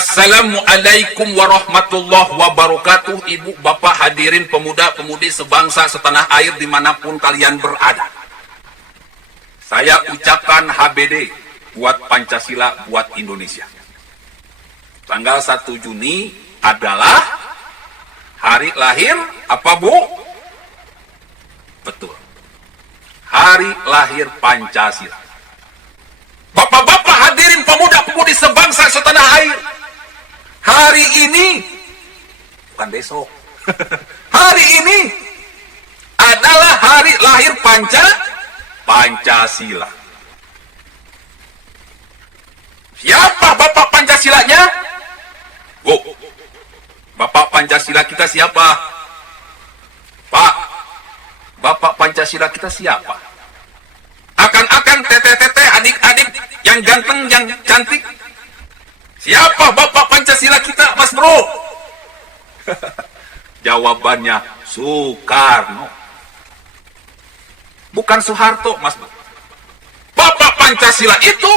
Assalamualaikum warahmatullahi wabarakatuh. Ibu, bapak, hadirin pemuda-pemudi sebangsa setanah air dimanapun kalian berada. Saya ucapkan HBD buat Pancasila, buat Indonesia. Tanggal 1 Juni adalah hari lahir apa, Bu? Betul. Hari lahir Pancasila. Bapak-bapak, hadirin pemuda-pemudi sebangsa setanah air. Hari ini, bukan besok, hari ini adalah hari lahir Pancasila. Siapa Bapak Pancasilanya? Bu, Bapak Pancasila kita siapa? Pak, Bapak Pancasila kita siapa? Akan-akan teteh-teteh, adik-adik yang ganteng, yang cantik. Siapa Bapak Pancasila kita, Mas Bro? Jawabannya Soekarno. Bukan Soeharto, Mas Bro. Bapak Pancasila itu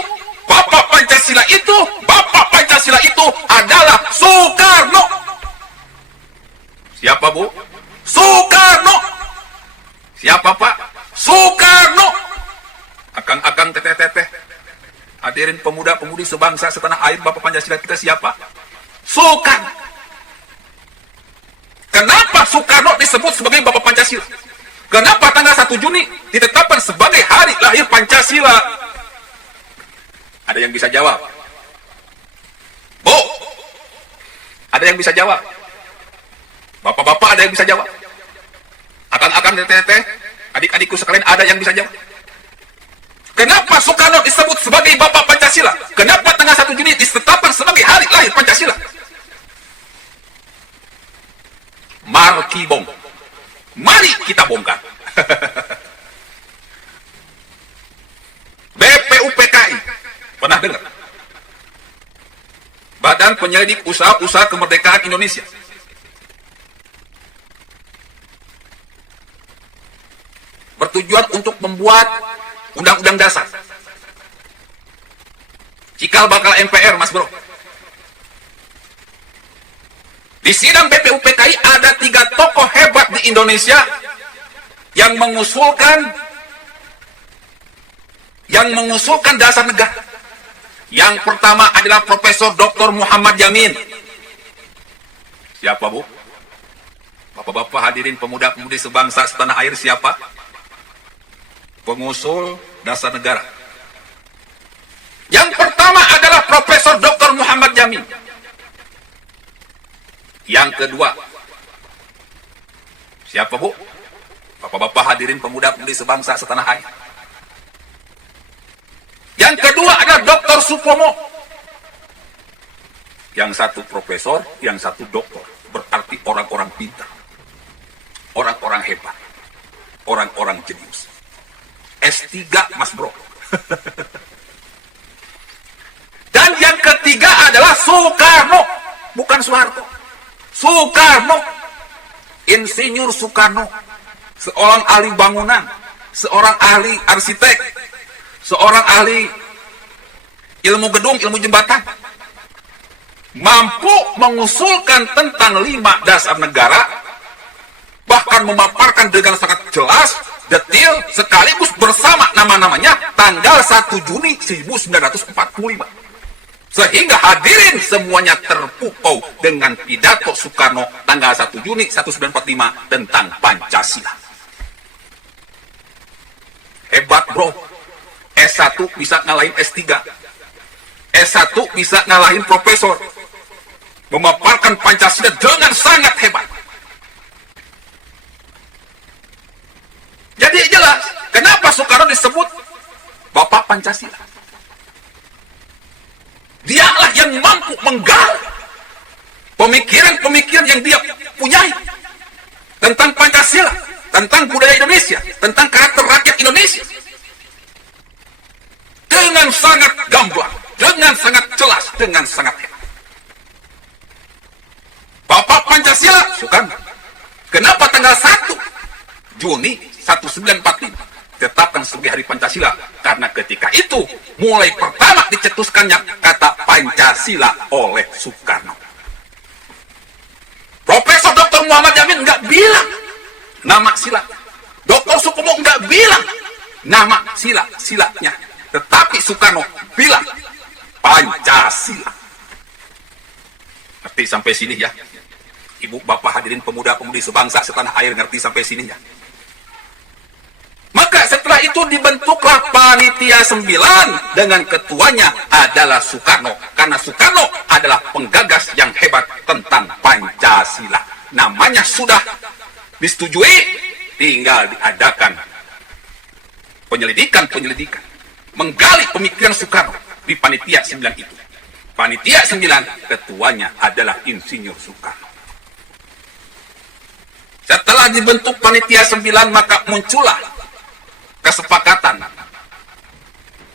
adalah Soekarno. Siapa, Bu? Soekarno. Siapa, Pak? Soekarno. Akan-akan teteh-teteh, hadirin pemuda-pemudi sebangsa setanah air, Bapak Pancasila kita siapa? Soekarno. Kenapa Soekarno disebut sebagai Bapak Pancasila? Kenapa tanggal 1 Juni ditetapkan sebagai hari lahir Pancasila? Ada yang bisa jawab? Bu, ada yang bisa jawab? Bapak-bapak ada yang bisa jawab? Akan-akan teteh-teteh, adik-adikku sekalian ada yang bisa jawab? Kenapa Soekarno disebut sebagai Bapak Pancasila? Kenapa tanggal 1 Juni ditetapkan sebagai hari lahir Pancasila? Markibong. Mari kita bongkar. BPUPKI. Pernah dengar? Badan Penyelidik Usaha-Usaha Kemerdekaan Indonesia. Bertujuan untuk membuat Undang-Undang Dasar. Cikal bakal MPR, Mas Bro. Di sidang BPUPKI ada 3 tokoh hebat di Indonesia yang mengusulkan dasar negara. Yang pertama adalah Profesor Dr. Muhammad Yamin. Siapa, Bu? Bapak-bapak, hadirin pemuda-pemudi sebangsa setanah air, siapa? Pengusul dasar negara. Yang pertama adalah Profesor Dr. Muhammad Yamin. Yang kedua, siapa, Bu? Bapak-bapak, hadirin pemuda-pemudi sebangsa setanah air. Yang kedua adalah Dr. Supomo. Yang satu profesor, yang satu doktor. Berarti orang-orang pintar, orang-orang hebat, orang-orang jenius. S3, Mas Bro. Dan yang ketiga adalah Soekarno, bukan Soeharto. Soekarno, Insinyur Soekarno, seorang ahli bangunan, seorang ahli arsitek, seorang ahli ilmu gedung, ilmu jembatan, mampu mengusulkan tentang 5 dasar negara, bahkan memaparkan dengan sangat jelas, detil, sekaligus bersama nama-namanya tanggal 1 Juni 1945. Sehingga hadirin semuanya terpukau dengan pidato Soekarno tanggal 1 Juni 1945 tentang Pancasila. Hebat, Bro. S1 bisa ngalahin S3. S1 bisa ngalahin profesor. Memaparkan Pancasila dengan sangat hebat. Jadi jelas, kenapa Soekarno disebut Bapak Pancasila? Dialah yang mampu menggali pemikiran-pemikiran yang dia punyai tentang Pancasila, tentang budaya Indonesia, tentang karakter rakyat Indonesia. Dengan sangat gamblang, dengan sangat jelas, dengan sangat hebat. Bapak Pancasila, Soekarno. Kenapa tanggal 1 Juni 1945 ditetapkan sebagai Hari Pancasila karena ketika itu mulai pertama dicetuskannya kata Pancasila oleh Soekarno. Profesor Dr. Muhammad Yamin nggak bilang nama sila, Dr. Supomo nggak bilang nama silanya, tetapi Soekarno bilang Pancasila. Ngerti sampai sini ya? Ibu, bapak, hadirin pemuda-pemudi sebangsa setanah air, ngerti sampai sini ya? Maka setelah itu dibentuklah Panitia 9 dengan ketuanya adalah Soekarno. Karena Soekarno adalah penggagas yang hebat tentang Pancasila. Namanya sudah disetujui, tinggal diadakan penyelidikan. Menggali pemikiran Soekarno di Panitia 9 itu. Panitia 9 ketuanya adalah Insinyur Soekarno. Setelah dibentuk Panitia 9 maka muncullah kesepakatan.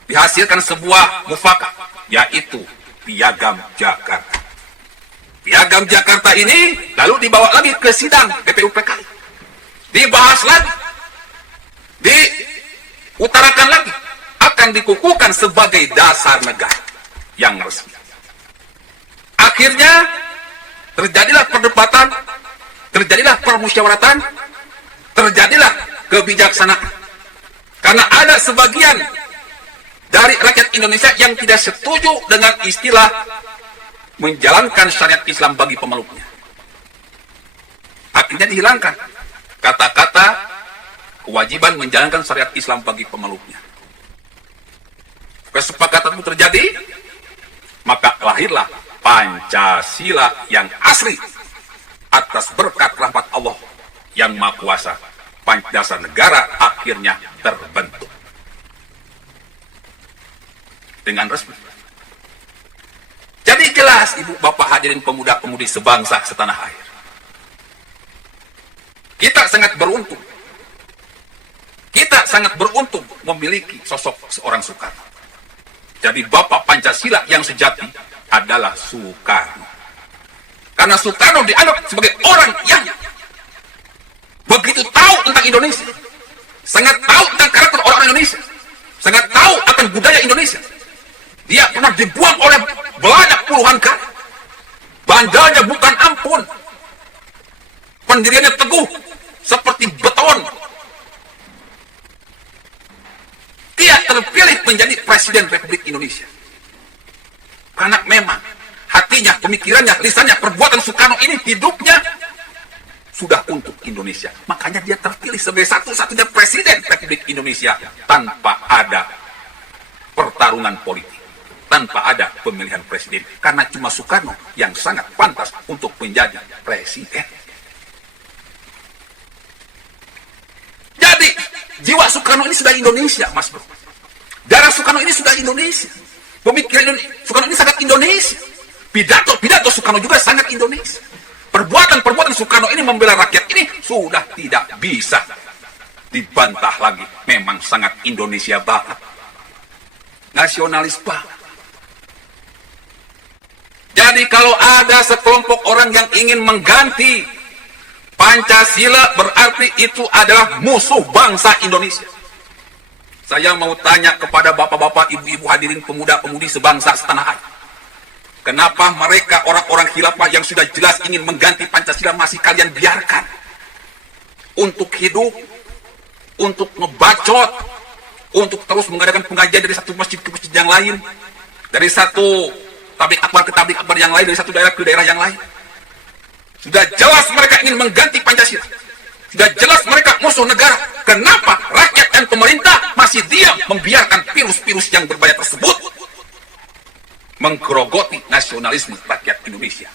Dihasilkan sebuah mufakat, yaitu Piagam Jakarta. Piagam Jakarta ini lalu dibawa lagi ke sidang BPUPKI. Dibahas lagi. Diutarakan lagi. Akan dikukuhkan sebagai dasar negara yang resmi. Akhirnya terjadilah perdebatan, terjadilah permusyawaratan, terjadilah kebijaksanaan. Karena ada sebagian dari rakyat Indonesia yang tidak setuju dengan istilah menjalankan syariat Islam bagi pemeluknya. Akhirnya dihilangkan kata-kata kewajiban menjalankan syariat Islam bagi pemeluknya. Kesepakatan itu terjadi, maka lahirlah Pancasila yang asli atas berkat rahmat Allah yang Maha Kuasa. Dasar negara akhirnya terbentuk dengan resmi. Jadi jelas, ibu, bapak, hadirin pemuda-pemudi sebangsa setanah air, kita sangat beruntung. Kita sangat beruntung memiliki sosok seorang Soekarno. Jadi bapak Pancasila yang sejati adalah Soekarno. Karena Soekarno dianggap sebagai orang yang begitu tahu tentang Indonesia, sangat tahu tentang karakter orang Indonesia, sangat tahu akan budaya Indonesia. Dia pernah dibuang oleh Belanda puluhan kali. Bandanya bukan ampun. Pendiriannya teguh seperti beton. Dia terpilih menjadi Presiden Republik Indonesia. Karena memang hatinya, pemikirannya, lisannya, perbuatan Soekarno ini, hidupnya sudah untuk Indonesia. Makanya dia terpilih sebagai satu-satunya Presiden Republik Indonesia tanpa ada pertarungan politik, tanpa ada pemilihan presiden. Karena cuma Soekarno yang sangat pantas untuk menjadi presiden. Jadi jiwa Soekarno ini sudah Indonesia, Mas Bro. Darah Soekarno ini sudah Indonesia. Pemikiran Soekarno ini sangat Indonesia. Pidato Soekarno juga sangat Indonesia. Perbuatan Soekarno ini membela rakyat ini sudah tidak bisa dibantah lagi. Memang sangat Indonesia banget. Nasionalis banget. Jadi kalau ada sekelompok orang yang ingin mengganti Pancasila, berarti itu adalah musuh bangsa Indonesia. Saya mau tanya kepada bapak-bapak, ibu-ibu, hadirin pemuda-pemudi sebangsa setanah air. Kenapa mereka orang-orang khilafah yang sudah jelas ingin mengganti Pancasila masih kalian biarkan untuk hidup, untuk ngebacot, untuk terus mengadakan pengajian dari satu masjid ke masjid yang lain, dari satu tablik akbar ke tablik akbar yang lain, dari satu daerah ke daerah yang lain? Sudah jelas mereka ingin mengganti Pancasila. Sudah jelas mereka musuh negara. Kenapa rakyat dan pemerintah masih diam membiarkan virus-virus yang berbahaya tersebut menggerogoti nasionalisme rakyat Indonesia?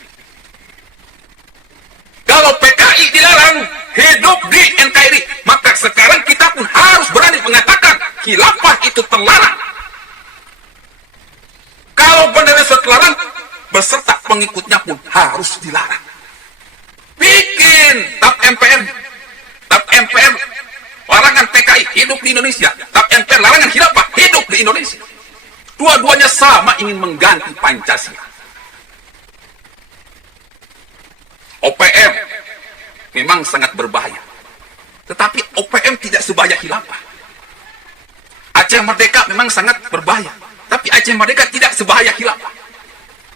Kalau PKI dilarang hidup di NKRI, maka sekarang kita pun harus berani mengatakan khilafah itu terlarang. Kalau bendera terlarang, beserta pengikutnya pun harus dilarang. Bikin TAP MPR larangan PKI hidup di Indonesia, TAP MPR larangan khilafah hidup di Indonesia. Dua-duanya sama ingin mengganti Pancasila. OPM memang sangat berbahaya, tetapi OPM tidak sebahaya khilafah. Aceh Merdeka memang sangat berbahaya. Tapi Aceh Merdeka tidak sebahaya khilafah.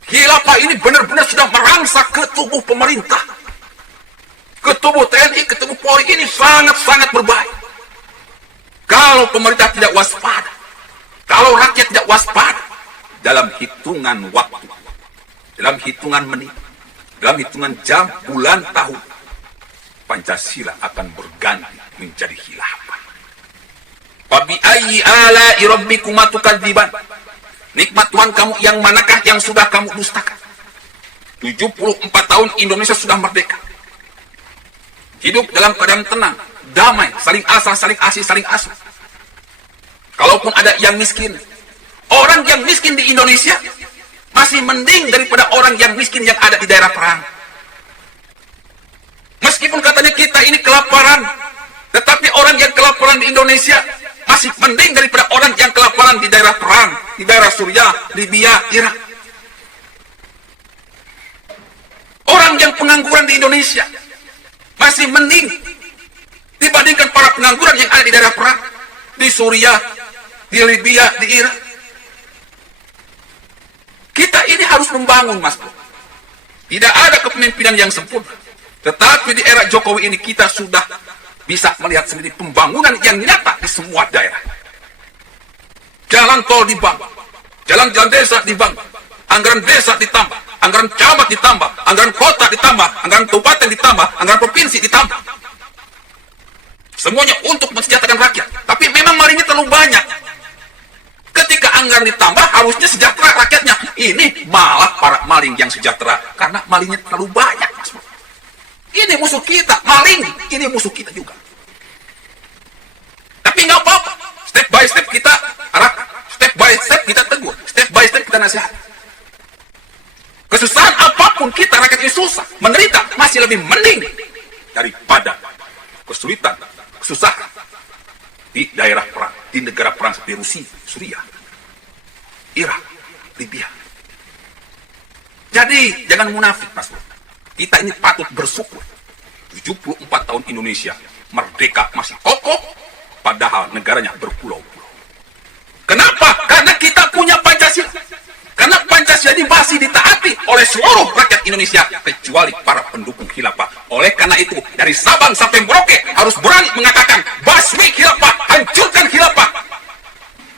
Khilafah ini benar-benar sudah merangsek ke tubuh pemerintah. Ke tubuh TNI, ke tubuh Polri, ini sangat-sangat berbahaya. Kalau pemerintah tidak waspada, kalau rakyat tidak waspada, dalam hitungan waktu, dalam hitungan menit, dalam hitungan jam, bulan, tahun, Pancasila akan berganti menjadi khilafah. Fabi ayyi ala'i rabbikuma tukadziban. Nikmat Tuhan kamu yang manakah yang sudah kamu dustakan? 74 tahun Indonesia sudah merdeka. Hidup dalam keadaan tenang, damai, saling asah, saling asih, saling asuh. Kalaupun ada yang miskin, orang yang miskin di Indonesia masih mending daripada orang yang miskin yang ada di daerah perang. Meskipun katanya kita ini kelaparan, tetapi orang yang kelaparan di Indonesia masih mending daripada orang yang kelaparan di daerah perang, di daerah Suriah, Libya, Irak. Orang yang pengangguran di Indonesia masih mending dibandingkan para pengangguran yang ada di daerah perang, di Suriah, di Libya, di Irak. Kita ini harus membangun, Mas Bro. Tidak ada kepemimpinan yang sempurna. Tetapi di era Jokowi ini kita sudah bisa melihat sendiri pembangunan yang nyata di semua daerah. Jalan tol dibangun, jalan-jalan desa dibangun, anggaran desa ditambah, anggaran camat ditambah, anggaran kota ditambah, anggaran kabupaten ditambah, anggaran provinsi ditambah. Semuanya untuk mensejahterakan rakyat. Tapi memang malingnya terlalu banyak. Ketika anggaran ditambah, harusnya sejahtera rakyatnya. Ini malah para maling yang sejahtera karena malingnya terlalu banyak, Mas Bro. Ini musuh kita, maling. Ini musuh kita juga. Tapi nggak apa-apa. Step by step kita arahkan. Step by step kita tegur. Step by step kita nasihat. Kesusahan apapun kita, rakyat ini susah, menderita, masih lebih mending daripada kesulitan, kesusahan di daerah perang, di negara perang seperti Rusia, Suriah, Irak, Libya. Jadi jangan munafik, Mas Bro. Kita ini patut bersyukur. 74 tahun Indonesia merdeka masih kokoh, padahal negaranya berpulau-pulau. Kenapa? Karena kita punya Pancasila. Karena Pancasila ini masih ditaati oleh seluruh rakyat Indonesia, kecuali para pendukung khilafah. Oleh karena itu, dari Sabang sampai Merauke harus berani mengatakan, basmi khilafah, hancurkan khilafah.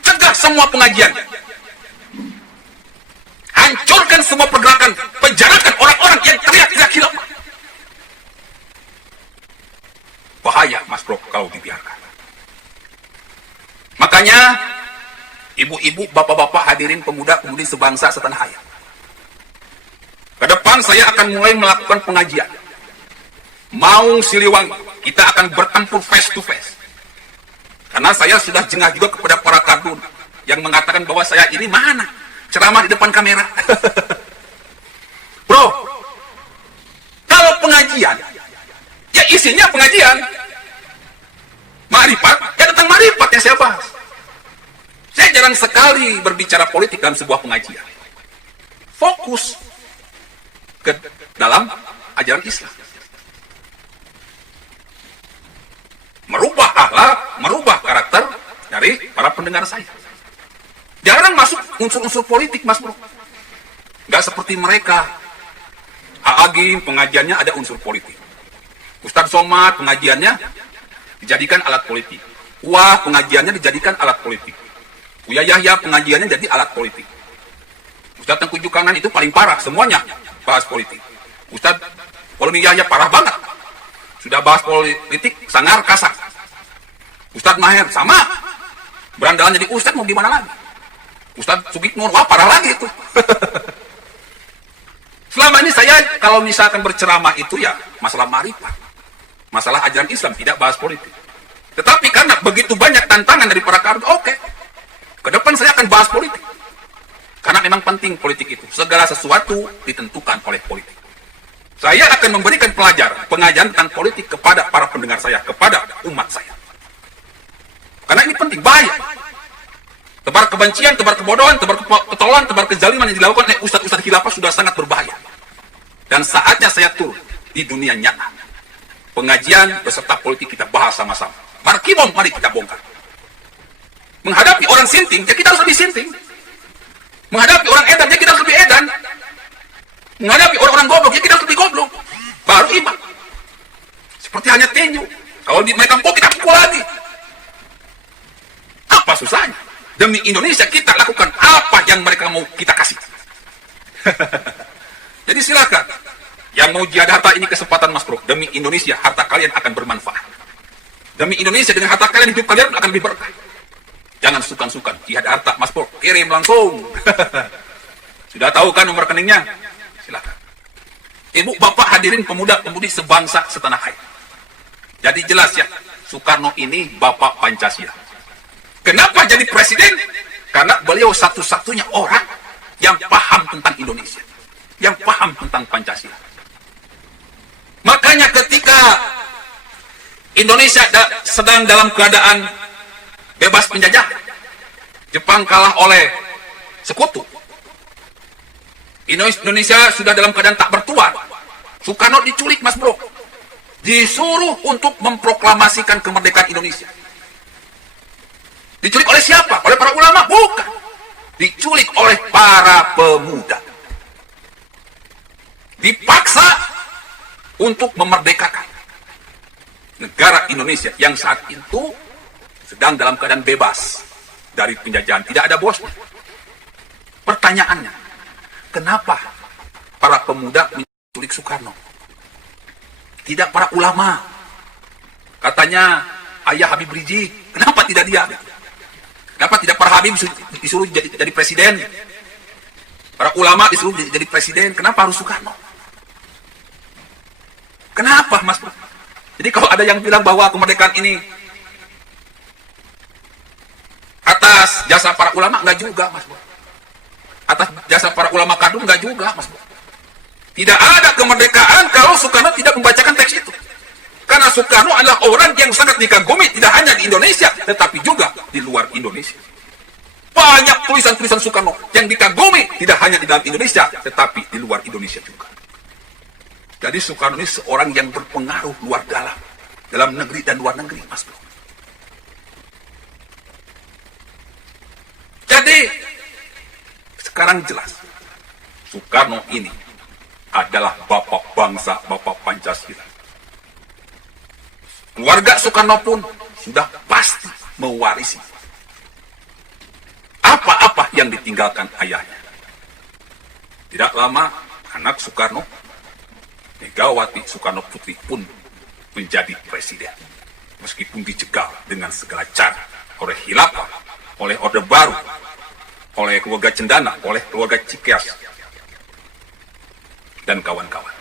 Cegah semua pengajian. Hancurkan semua pergerakan, penjarakan orang-orang yang teriak-teriak khilafah. Bahaya, Mas Bro, kalau dibiarkan. Makanya, ibu-ibu, bapak-bapak, hadirin pemuda-pemudi sebangsa setanah air. Ke depan saya akan mulai melakukan pengajian. Maung Siliwangi, kita akan bertempur face to face. Karena saya sudah jengah juga kepada para kardun yang mengatakan bahwa saya ini mana ceramah di depan kamera. Bro, kalau pengajian, ya isinya pengajian. Ma'rifat, ya tentang ma'rifat yang saya bahas. Saya jarang sekali berbicara politik dalam sebuah pengajian. Fokus ke dalam ajaran Islam. Merubah akhlak, merubah karakter dari para pendengar saya. Jarang masuk unsur-unsur politik, Mas Bro. Nggak seperti mereka. Agim pengajiannya ada unsur politik. Ustadz Somad pengajiannya dijadikan alat politik. Wah pengajiannya dijadikan alat politik. Buya Yahya pengajiannya jadi alat politik. Ustadz Tengku Jukanan itu paling parah, semuanya bahas politik. Ustadz Polmi Yahya parah banget. Sudah bahas politik, sangar, kasar. Ustadz Maher sama. Berandalan jadi Ustadz mau gimana lagi? Ustadz Sugitnur, wah parah lagi itu. Selama ini saya kalau misalkan berceramah itu ya masalah ma'rifat. Masalah ajaran Islam, tidak bahas politik. Tetapi karena begitu banyak tantangan dari para kardun, oke. Ke depan saya akan bahas politik. Karena memang penting politik itu. Segala sesuatu ditentukan oleh politik. Saya akan memberikan pengajaran tentang politik kepada para pendengar saya, kepada umat saya. Karena ini penting, bahaya. Tebar kebencian, tebar kebodohan, tebar ketololan, tebar kezaliman yang dilakukan oleh ustadz-ustadz khilafah sudah sangat berbahaya. Dan saatnya saya turun di dunia nyata. Pengajian beserta politik kita bahas sama-sama. Markibom, mari kita bongkar. Menghadapi orang sinting, ya kita harus lebih sinting. Menghadapi orang edan, ya kita harus lebih edan. Menghadapi orang-orang goblok, ya kita harus lebih goblok. Baru iman. Seperti hanya tinju. Kalau mereka pukul, kita pukul lagi. Apa susahnya? Demi Indonesia kita lakukan apa yang mereka mau kita kasih. Jadi silakan. Yang mau jihad harta ini kesempatan Mas Bro. Demi Indonesia harta kalian akan bermanfaat. Demi Indonesia dengan harta kalian hidup kalian akan lebih berkah. Jangan sukan-sukan jihad harta Mas Bro. Kirim langsung. Sudah tahu kan nomor rekeningnya? Silakan. Ibu bapak hadirin pemuda-pemudi sebangsa setanah air. Jadi jelas ya, Soekarno ini bapak Pancasila. Kenapa jadi presiden? Karena beliau satu-satunya orang yang paham tentang Indonesia, yang paham tentang Pancasila. Makanya ketika Indonesia sedang dalam keadaan bebas penjajah, Jepang kalah oleh sekutu, Indonesia sudah dalam keadaan tak bertuan, Soekarno diculik Mas Bro, disuruh untuk memproklamasikan kemerdekaan Indonesia. Diculik oleh siapa? Oleh para ulama? Bukan. Diculik oleh para pemuda. Dipaksa untuk memerdekakan negara Indonesia yang saat itu sedang dalam keadaan bebas dari penjajahan. Tidak ada bosnya. Pertanyaannya, kenapa para pemuda menculik Soekarno? Tidak para ulama. Katanya ayah Habib Rizik. Kenapa tidak dia? Kenapa tidak para Habib disuruh jadi presiden? Para ulama disuruh jadi presiden. Kenapa harus Soekarno? Kenapa Mas? Jadi kalau ada yang bilang bahwa kemerdekaan ini atas jasa para ulama, enggak juga Mas. Atas jasa para ulama kadung, enggak juga Mas. Tidak ada kemerdekaan kalau Soekarno tidak membacakan teks itu. Karena Soekarno adalah orang yang sangat dikagumi, tidak hanya di Indonesia, tetapi juga di luar Indonesia. Banyak tulisan-tulisan Soekarno yang dikagumi, tidak hanya di dalam Indonesia, tetapi di luar Indonesia juga. Jadi Soekarno ini seorang yang berpengaruh luar dalam negeri dan luar negeri, Mas Bro. Jadi, sekarang jelas, Soekarno ini adalah bapak bangsa, bapak Pancasila. Keluarga Soekarno pun sudah pasti mewarisi apa-apa yang ditinggalkan ayahnya. Tidak lama, anak Soekarno, Megawati Soekarno Putri pun menjadi presiden. Meskipun dicegal dengan segala cara oleh Khilafah, oleh Orde Baru, oleh keluarga Cendana, oleh keluarga Cikeas, dan kawan-kawan.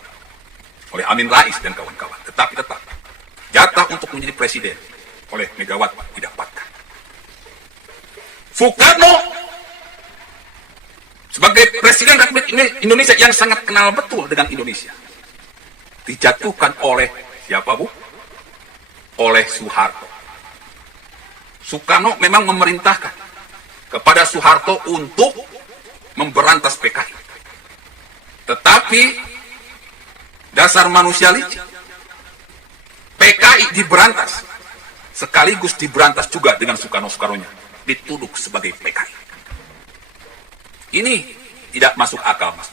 Oleh Amin Rais dan kawan-kawan. Tetapi tetap jatah untuk menjadi presiden oleh Megawati didapatkan. Soekarno sebagai presiden Republik Indonesia yang sangat kenal betul dengan Indonesia dijatuhkan oleh siapa Bu? Oleh Soeharto. Soekarno memang memerintahkan kepada Soeharto untuk memberantas PKI. Tetapi dasar manusia licik, PKI diberantas, sekaligus diberantas juga dengan Soekarno-Soekarnonya, dituduh sebagai PKI. Ini tidak masuk akal, Mas.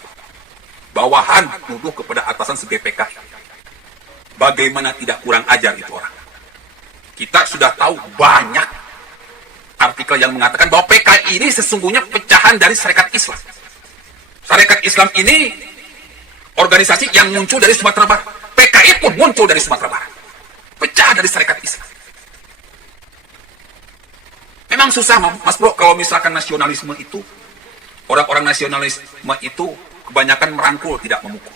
Bawahan tuduh kepada atasan sebagai PKI. Bagaimana tidak kurang ajar itu orang? Kita sudah tahu banyak artikel yang mengatakan bahwa PKI ini sesungguhnya pecahan dari Sarekat Islam. Sarekat Islam ini organisasi yang muncul dari Sumatera Barat. PKI pun muncul dari Sumatera Barat. Pecah dari Sarekat Islam. Memang susah Mas Bro kalau misalkan nasionalisme itu, orang-orang nasionalisme itu kebanyakan merangkul, tidak memukul.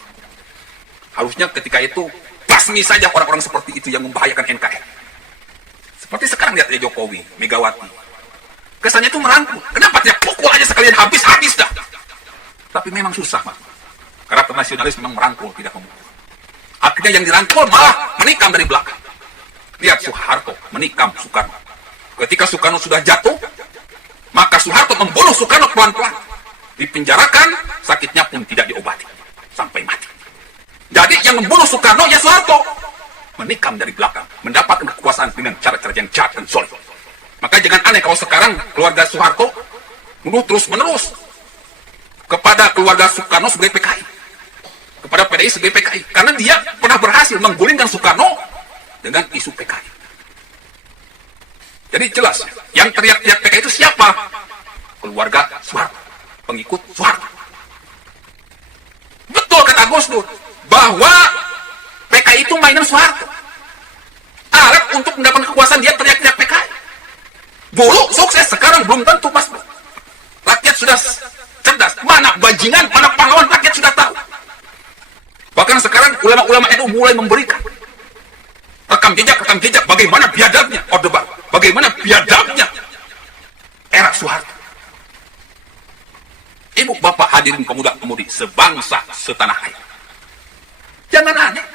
Harusnya ketika itu basmi saja orang-orang seperti itu yang membahayakan NKRI. Seperti sekarang lihat Jokowi, Megawati. Kesannya itu merangkul. Kenapa tidak pukul aja sekalian habis dah. Tapi memang susah Mas. Karakter nasionalis memang merangkul, tidak memukul. Akhirnya yang dirangkul malah menikam dari belakang. Lihat Soeharto menikam Soekarno. Ketika Soekarno sudah jatuh, maka Soeharto membunuh Soekarno pelan-pelan. Dipenjarakan, sakitnya pun tidak diobati. Sampai mati. Jadi yang membunuh Soekarno ya Soeharto. Menikam dari belakang. Mendapatkan kekuasaan dengan cara-cara yang jahat dan zolim. Maka Maka jangan aneh kalau sekarang keluarga Soeharto menuduh terus-menerus kepada keluarga Soekarno sebagai PKI, kepada PDI sebagai PKI, karena dia pernah berhasil menggulingkan Soekarno dengan isu PKI. Jadi jelas, yang teriak-teriak PKI itu siapa? Keluarga Soeharto, pengikut Soeharto. Betul kata Gus Dur, bahwa PKI itu mainan Soeharto. Alat untuk mendapatkan kekuasaan, dia teriak-teriak PKI. Dulu sukses, sekarang belum tentu, Mas. Rakyat sudah cerdas. Mana bajingan, mana pahlawan, rakyat sudah tahu. Bahkan sekarang ulama-ulama NU mulai memberikan rekam jejak bagaimana biadabnya Orde Baru, bagaimana biadabnya era Soeharto. Ibu, bapak, hadirin pemuda-pemudi sebangsa setanah air, jangan aneh.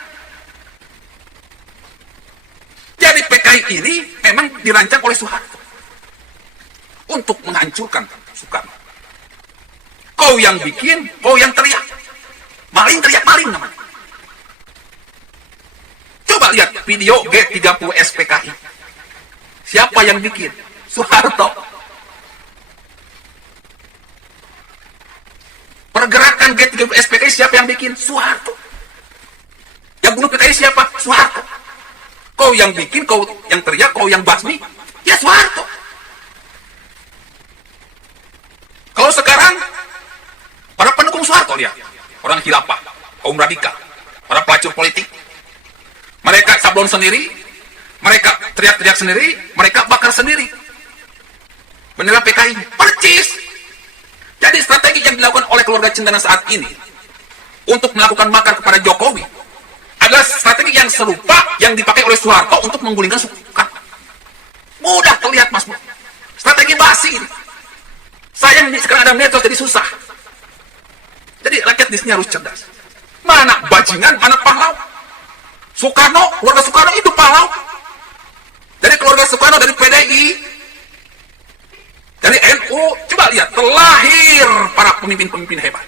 Jadi PKI ini memang dirancang oleh Soeharto untuk menghancurkan Soekarno. Kau yang bikin, kau yang teriak. Maling teriak maling namanya. Coba lihat video G30S PKI. Siapa yang bikin? Soeharto. Pergerakan G30S PKI siapa yang bikin? Soeharto. Yang bunuh PKI siapa? Soeharto. Kau yang bikin, kau yang teriak, kau yang basmi, ya Soeharto. Kalau sekarang para pendukung Soeharto, lihat, orang khilafah, kaum radikal, para pelacur politik, mereka sablon sendiri, mereka teriak-teriak sendiri, mereka bakar sendiri bendera PKI, percis. Jadi strategi yang dilakukan oleh keluarga Cendana saat ini untuk melakukan makar kepada Jokowi adalah strategi yang serupa yang dipakai oleh Soeharto untuk menggulingkan Soekarno. Mudah terlihat, Mas. Strategi basi ini. Sayang sekarang ada medsos jadi susah. Jadi rakyat di sini harus cerdas. Mana bajingan, mana pahlawan? Soekarno, keluarga Soekarno itu pahlawan. Dari keluarga Soekarno, dari PDI, dari NU, coba lihat, terlahir para pemimpin-pemimpin hebat.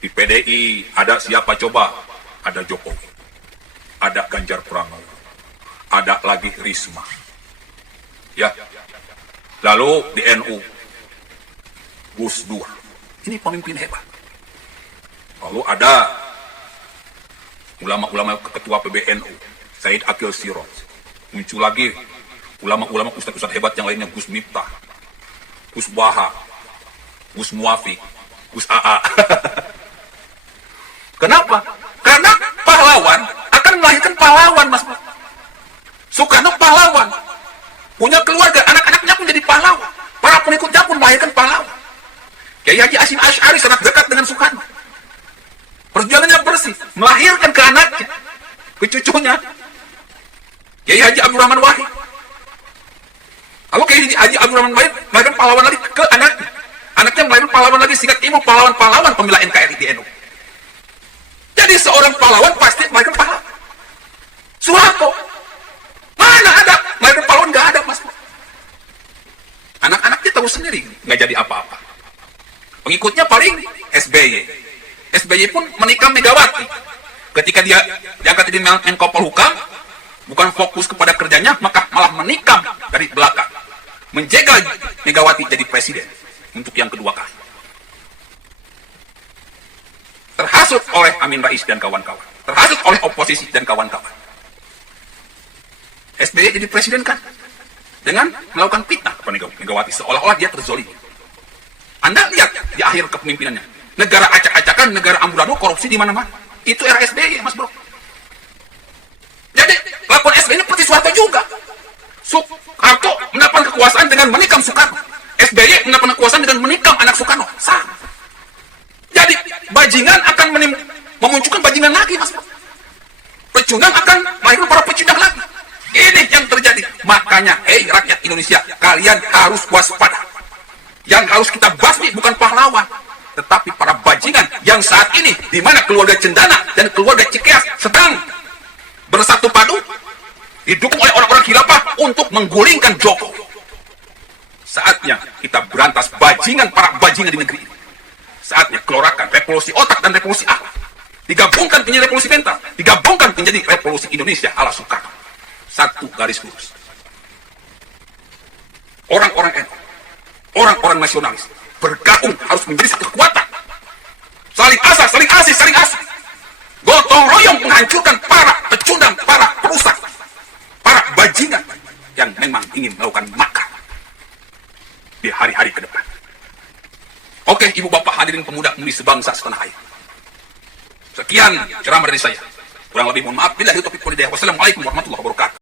Di PDI ada siapa coba? Ada Jokowi, ada Ganjar Pranowo, ada lagi Risma. Ya. Lalu di NU, Gus Dur. Ini pemimpin hebat. Lalu ada ulama-ulama ketua PBNU, Said Akil Siroj. Muncul lagi ulama-ulama ustadz-ustadz hebat yang lainnya, Gus Miftah, Gus Baha, Gus Muafiq, Gus AA. Kenapa? Karena pahlawan akan melahirkan pahlawan, Mas. Soekarno pahlawan, punya keluarga, anak-anaknya pun jadi pahlawan, para pengikutnya pun melahirkan pahlawan. Kiai Haji Hasyim Asy'ari sangat dekat dengan Soekarno. Perjuangannya bersih, melahirkan ke anaknya, ke cucunya, Kiai Haji Abdurrahman Wahid. Lalu Kiai Haji Abdurrahman Wahid melahirkan pahlawan lagi ke anaknya. Anaknya melahirkan pahlawan lagi, sehingga ibu pahlawan-pahlawan pembela NKRI di NU. Jadi seorang pahlawan pasti melahirkan pahlawan. Soeharto, mana ada melahirkan pahlawan? Nggak ada, Mas. Anak-anaknya tahu sendiri, nggak jadi apa-apa. Pengikutnya paling SBY. SBY pun menikam Megawati. Ketika dia diangkat jadi Menko Polhukam, bukan fokus kepada kerjanya, maka malah menikam dari belakang, menjegal Megawati jadi presiden untuk yang kedua kali. Terhasut oleh Amin Rais dan kawan-kawan, terhasut oleh oposisi dan kawan-kawan. SBY jadi presiden kan dengan melakukan fitnah kepada Megawati, seolah-olah dia terzolimi. Anda lihat di akhir kepemimpinannya, negara acak-acakan, negara amburadul, korupsi di mana-mana. Itu era SBY, Mas Bro. Jadi laporan SBY ini seperti Soeharto juga. Soeharto mendapatkan kekuasaan dengan menikam Soekarno. SBY mendapatkan kekuasaan dengan menikam anak Soekarno. Sama. Jadi bajingan akan memunculkan bajingan lagi, Mas Bro. Pecundang akan melahirkan para pecundang lagi. Ini yang terjadi. Makanya, rakyat Indonesia, kalian harus waspada. Yang harus kita basmi bukan pahlawan, tetapi para bajingan yang saat ini di mana keluarga Cendana dan keluarga Cikeas sedang bersatu padu, didukung oleh orang-orang khilafah untuk menggulingkan Jokowi. Saatnya kita berantas bajingan, para bajingan di negeri ini. Saatnya keluarkan revolusi otak dan revolusi akal, digabungkan menjadi revolusi mental, digabungkan menjadi revolusi Indonesia ala Soekarno. Satu garis lurus. orang-orang NU, orang-orang nasionalis bergabung harus menjadi satu kekuatan. Saling asah, saling asih, saling asih. Gotong royong menghancurkan para pecundang, para perusak, para bajingan yang memang ingin melakukan makar di hari-hari ke depan. Oke, ibu bapak hadirin pemuda-pemudi sebangsa setanah air. Sekian ceramah dari saya. Kurang lebih mohon maaf. Billahi taufiq wal hidayah. Wassalamualaikum warahmatullahi wabarakatuh.